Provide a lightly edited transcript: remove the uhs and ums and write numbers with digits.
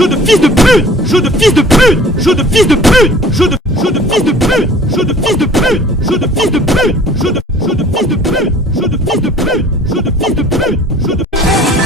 jeu de fils de pute, jeu de fils de pute, jeu de fils de pute, jeu de fils de pute, jeu de fils de pute, jeu de fils de pute, jeu de fils de pute, jeu de fils de pute, jeu de fils de pute, jeu de